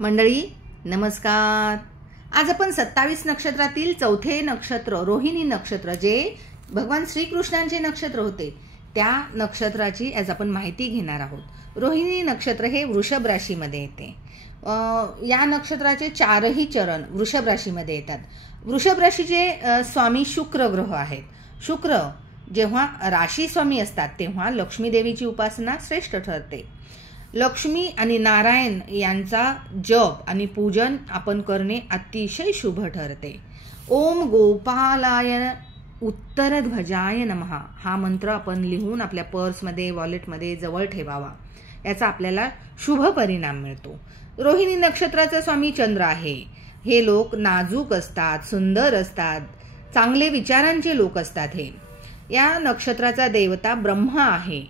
मंडळी नमस्कार। आज आपण 27 नक्षत्रातील चौथे नक्षत्र रोहिणी नक्षत्र, जे भगवान श्रीकृष्णांचे नक्षत्र होते, त्या नक्षत्राची आज आपण माहिती घेणार आहोत। रोहिणी नक्षत्र हे वृषभ राशीमध्ये येते। या नक्षत्राचे चारही चरण वृषभ राशीमध्ये येतात। वृषभ राशीचे स्वामी शुक्र ग्रह आहेत। शुक्र जेव्हा राशी स्वामी असतात तेव्हा लक्ष्मी देवीची उपासना श्रेष्ठ ठरते। लक्ष्मी आणि नारायण यांचा जप आणि पूजन आपण करणे अतिशय शुभ ठरते। ओम गोपालाय उत्तरध्वजाय नमः हा मंत्र आपण लिहून आपल्या पर्समध्ये वॉलेटमध्ये जवळ ठेवावा, याचा आपल्याला शुभ परिणाम मिळतो। रोहिणी नक्षत्राचा स्वामी चंद्र आहे। हे लोक नाजूक असतात, सुंदर असतात, चांगले विचारांचे लोक असतात। हे या नक्षत्राचा देवता ब्रह्मा आहे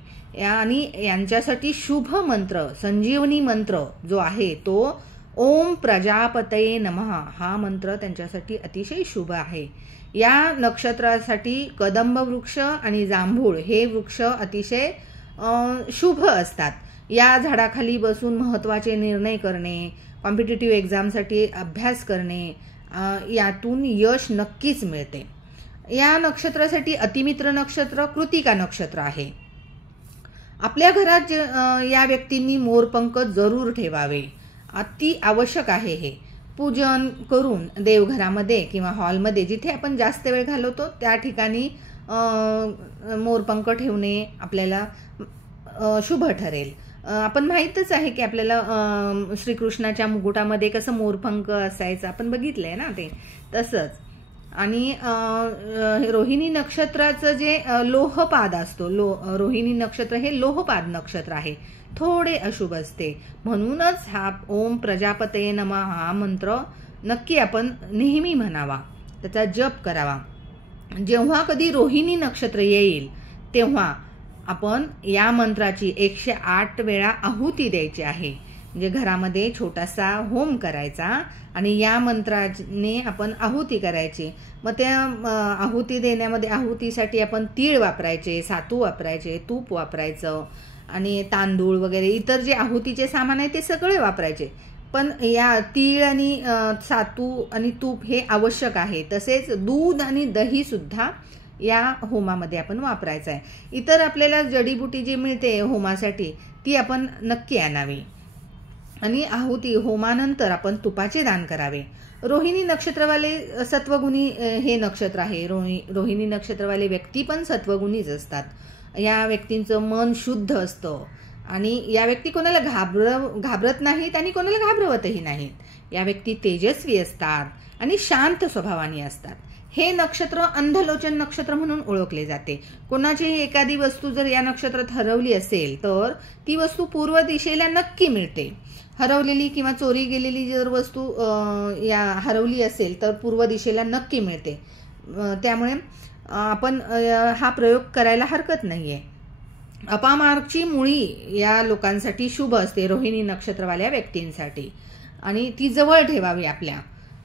आणि यांच्यासाठी शुभ मंत्र संजीवनी मंत्र जो आहे तो ओम प्रजापतये नमः हा मंत्र त्यांच्यासाठी अतिशय शुभ आहे। या नक्षत्रासाठी कदंब वृक्ष आणि जांभूळ हे वृक्ष अतिशय शुभ असतात। या झाडाखाली बसून महत्त्वाचे निर्णय करणे, कॉम्पिटिटिव्ह एक्झामसाठी अभ्यास करणे, यातून यश नक्कीच मिळते। या नक्षत्रासाठी अतिमित्र नक्षत्र कृतिका नक्षत्र आहे। आपल्या घरात या व्यक्तींनी मोरपंख जरूर ठेवावे, अति आवश्यक आहे। हे पूजन करून देवघरामध्ये किंवा हॉलमध्ये जिथे आपण जास्त वेळ घालवतो त्या ठिकाणी मोरपंख ठेवणे आपल्याला शुभ ठरेल। आपण माहीतच आहे की आपल्याला श्रीकृष्णाच्या मुकुटामध्ये कसं मोरपंख असायचं, आपण बघितलंय ना ते तसंच। आणि रोहिणी नक्षत्राचं जे लोहपाद असतो, रोहिणी नक्षत्र हे लोहपाद नक्षत्र आहे, थोडे अशुभ असते। म्हणूनच हा ओम प्रजापतये नमः हा मंत्र नक्की आपण नेहमी म्हणावा, त्याचा जप करावा। जेव्हा कधी रोहिणी नक्षत्र येईल तेव्हा आपण या मंत्राची 108 वेळा आहुती द्यायची आहे। म्हणजे घरामध्ये छोटासा होम करायचा आणि या मंत्राने आपण आहुती करायची। मग त्या आहुती देण्यामध्ये आहुतीसाठी आपण तीळ वापरायचे, सातू वापरायचे, तूप वापरायचं आणि तांदूळ वगैरे इतर जे आहुतीचे सामान आहे ते सगळे वापरायचे। पण या तीळ आणि सातू आणि तूप हे आवश्यक आहे। तसेच दूध आणि दही सुद्धा या होमामध्ये आपण वापरायचं आहे। इतर आपल्याला जडीबुटी जी मिळते होमासाठी ती आपण नक्की आणावी आणि आहुती होमानंतर आपण तुपाचे दान करावे। रोहिणी नक्षत्रवाले सत्वगुणी हे नक्षत्र आहे। रोहिणी नक्षत्रवाले व्यक्ती पण सत्वगुणीच असतात। या व्यक्तींचं मन शुद्ध असतं आणि या व्यक्ती कोणाला घाबरत नाहीत आणि कोणाला घाबरवतही नाहीत। या व्यक्ती तेजस्वी असतात आणि शांत स्वभावाने असतात। हे नक्षत्र अंधलोचन नक्षत्र म्हणून ओळखले जाते। कोणाचीही एखादी वस्तू जर या नक्षत्रात हरवली असेल तर ती वस्तू पूर्व दिशेला नक्की मिळते। हरवलेली किंवा चोरी गेलेली जर वस्तू या हरवली असेल तर पूर्व दिशेला नक्की मिळते। त्यामुळे आपण हा प्रयोग करायला हरकत नाहीये। अपामार्गची मुळी या लोकांसाठी शुभ असते, रोहिणी नक्षत्रवाल्या व्यक्तींसाठी, आणि ती जवळ ठेवावी आपल्या।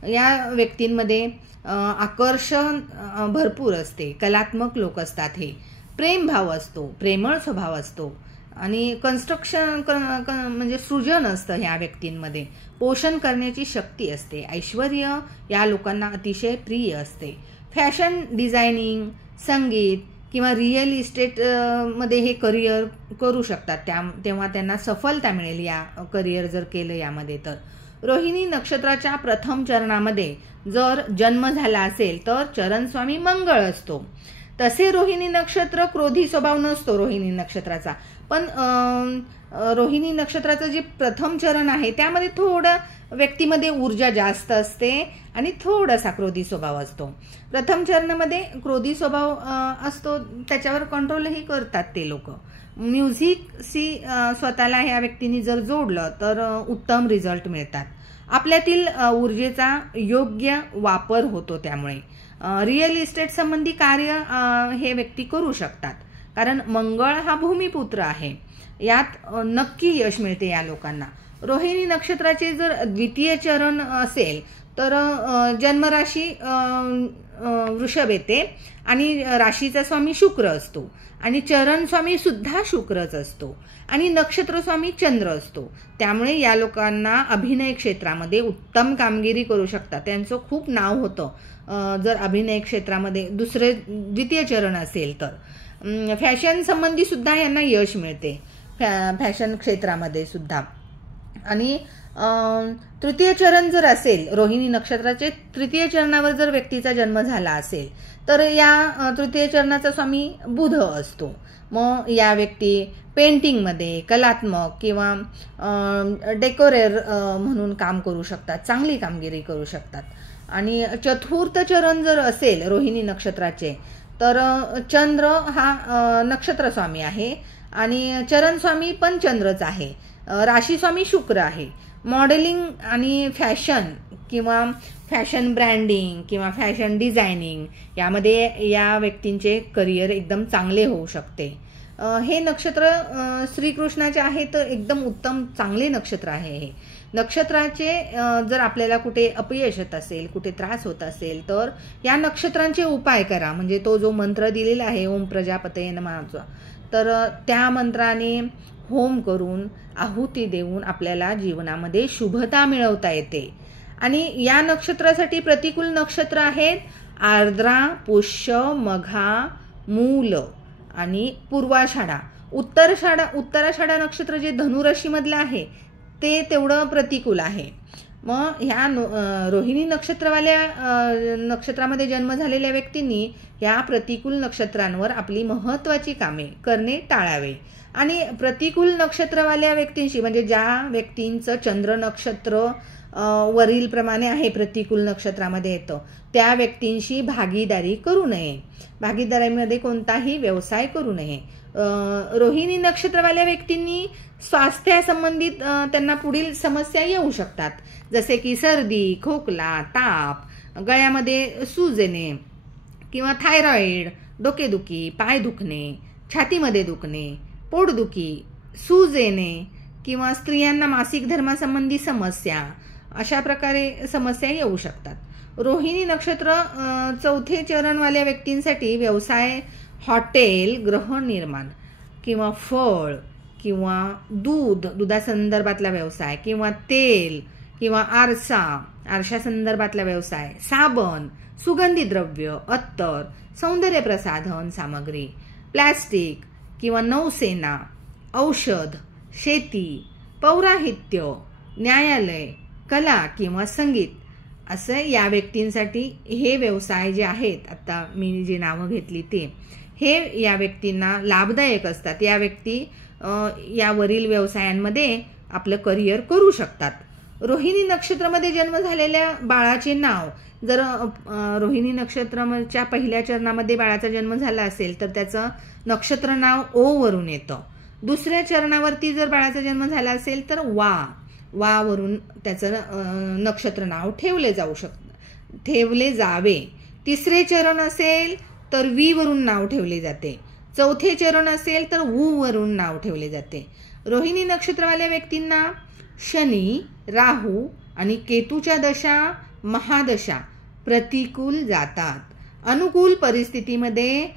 या व्यक्तींमध्ये आकर्षण भरपूर असते, कलात्मक लोक असतात। हे प्रेमभाव असतो, प्रेमळ स्वभाव असतो आणि कन्स्ट्रक्शन म्हणजे सृजन असतं ह्या व्यक्तींमध्ये। पोषण करण्याची शक्ती असते। ऐश्वर्य या लोकांना अतिशय प्रिय असते। फॅशन डिझायनिंग, संगीत किंवा रिअल इस्टेट मध्ये हे करिअर करू शकतात। तेव्हा त्यांना सफलता मिळेल या करिअर जर केलं यामध्ये तर। रोहिणी नक्षत्राच्या प्रथम चरणामध्ये जर जन्म झाला असेल तर चरण स्वामी मंगळ असतो। तसे रोहिणी नक्षत्र क्रोधी स्वभाव नसतो रोहिणी नक्षत्राचा, पण रोहिणी नक्षत्राचं जे प्रथम चरण आहे त्यामध्ये थोडं व्यक्तीमध्ये ऊर्जा जास्त असते आणि थोडासा क्रोधी स्वभाव असतो। प्रथम चरणामध्ये क्रोधी स्वभाव असतो, त्याच्यावर कंट्रोलही करतात ते लोक। म्युझिकशी स्वतःला ह्या व्यक्तींनी जर जोडलं तर उत्तम रिझल्ट मिळतात। आपल्यातील ऊर्जेचा योग्य वापर होतो। त्यामुळे रिअल इस्टेट संबंधी कार्य हे व्यक्ती करू शकतात, कारण मंगळ हा भूमिपुत्र आहे। यात नक्की यश मिळते या लोकांना। रोहिणी नक्षत्राचे जर द्वितीय चरण असेल तर जन्मराशी वृषभ येते आणि राशीचा स्वामी शुक्र असतो आणि चरण स्वामी सुद्धा शुक्रच असतो आणि नक्षत्र स्वामी चंद्र असतो. त्यामुळे या लोकांना अभिनय क्षेत्रामध्ये उत्तम कामगिरी करू शकतात. त्यांचं खूप नाव होतं जर अभिनय क्षेत्रामध्ये द्वितीय चरण असेल तर. फॅशन संबंधी सुद्धा यांना यश मिळते फॅशन क्षेत्रामध्ये सुद्धा. आणि तृतीय चरण जर असेल, रोहिणी नक्षत्राचे तृतीय चरणावर जर व्यक्तीचा जन्म झाला असेल तर या तृतीय चरणाचा स्वामी बुध असतो. मग या व्यक्ती पेंटिंगमध्ये कलात्मक किंवा डेकोरेटर म्हणून काम करू शकतात, चांगली कामगिरी करू शकतात. आणि चतुर्थ चरण जर असेल रोहिणी नक्षत्राचे तर चंद्र हा नक्षत्र स्वामी आहे आणि चरण स्वामी पण चंद्रच आहे, राशी स्वामी शुक्र आहे. मॉडेलिंग आणि फॅशन किंवा फॅशन ब्रँडिंग किंवा फॅशन डिझायनिंग यामध्ये या व्यक्तींचे करिअर एकदम चांगले होऊ शकते. हे नक्षत्र श्रीकृष्णाचे आहे तर एकदम उत्तम चांगले नक्षत्र आहे. हे नक्षत्राचे जर आपल्याला कुठे अपयश येत असेल, कुठे त्रास होत असेल तर या नक्षत्रांचे उपाय करा. म्हणजे तो जो मंत्र दिलेला आहे ओम प्रजापतये नमः, तर त्या मंत्राने होम करून आहुती देऊन आपल्याला जीवनामध्ये शुभता मिळवता येते. आणि या नक्षत्रासाठी प्रतिकूल नक्षत्र आहेत आर्द्रा, पुष्य, मघा, मूल आणि पूर्वाषाढा. उत्तराषाढा नक्षत्र जे धनुराशीमधलं आहे ते तेवढं प्रतिकूल आहे. मग ह्या रोहिणी नक्षत्रामध्ये जन्म झालेल्या व्यक्तींनी या प्रतिकूल नक्षत्रांवर आपली महत्त्वाची कामे करणे टाळावे. आणि प्रतिकूल नक्षत्रवाल्या व्यक्तींशी म्हणजे ज्या व्यक्तींचं चंद्र नक्षत्र वरील प्रमाणे आहे प्रतिकूल नक्षत्रामध्ये येतं त्या व्यक्तींशी भागीदारी करू नये. भागीदारीमध्ये कोणताही व्यवसाय करू नये. रोहिणी नक्षत्रवाल्या व्यक्तींनी स्वास्थ्यासंबंधित त्यांना पुढील समस्या येऊ शकतात, जसे की सर्दी, खोकला, ताप, गळ्यामध्ये सूज येणे किंवा थायरॉइड, डोकेदुखी, पाय दुखणे, छातीमध्ये दुखणे, पोटदुखी, सूज येणे किंवा स्त्रियांना मासिक धर्मासंबंधी समस्या, अशा प्रकारे समस्या येऊ शकतात. रोहिणी नक्षत्र चौथे चरणवाल्या व्यक्तींसाठी व्यवसाय हॉटेल, गृहनिर्माण किंवा फळ किंवा दुधासंदर्भातला व्यवसाय किंवा तेल किंवा आरशा संदर्भातला व्यवसाय, साबण, सुगंधी द्रव्य, अत्तर, सौंदर्य प्रसाधन सामग्री, प्लॅस्टिक किंवा नौसेना, औषध, शेती, पौराहित्य, न्यायालय, कला किंवा संगीत असं या व्यक्तींसाठी हे व्यवसाय जे आहेत आता मी जे नावं घेतली ते हे या व्यक्तींना लाभदायक असतात. या व्यक्ती यावरील व्यवसायांमध्ये आपलं करिअर करू शकतात. रोहिणी नक्षत्रामध्ये जन्म झालेल्या बाळाचे नाव जर रोहिणी नक्षत्राच्या पहिल्या चरणामध्ये बाळाचा जन्म झाला असेल तर त्याचं नक्षत्र नाव ओ वरून येतं. दुसऱ्या चरणावरती जर बाळाचा जन्म झाला असेल तर वा वरून त्याचं नक्षत्र नाव ठेवले जावे. तिसरे चरण असेल तर वी वरून नाव ठेवले जाते. चौथे चरण असेल तर वू वरून नाव ठेवले जाते. रोहिणी नक्षत्रवाल्या व्यक्तींना शनी, राहू आणि केतूच्या दशा, महादशा प्रतिकूल जातात. अनुकूल परिस्थितीमध्ये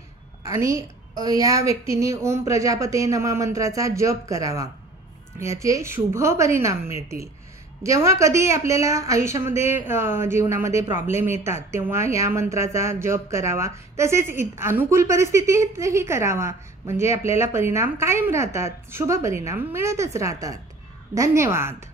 आणि या व्यक्तींनी ओम प्रजापते नमः मंत्राचा जप करावा, याचे शुभ परिणाम मिळतील. जेव्हा कधी आपल्याला आयुष्यामध्ये जीवनामध्ये प्रॉब्लेम येतात तेव्हा या मंत्राचा जप करावा, तसेच अनुकूल परिस्थितीही करावा, म्हणजे आपल्याला परिणाम कायम राहतात, शुभ परिणाम मिळतच राहतात. धन्यवाद.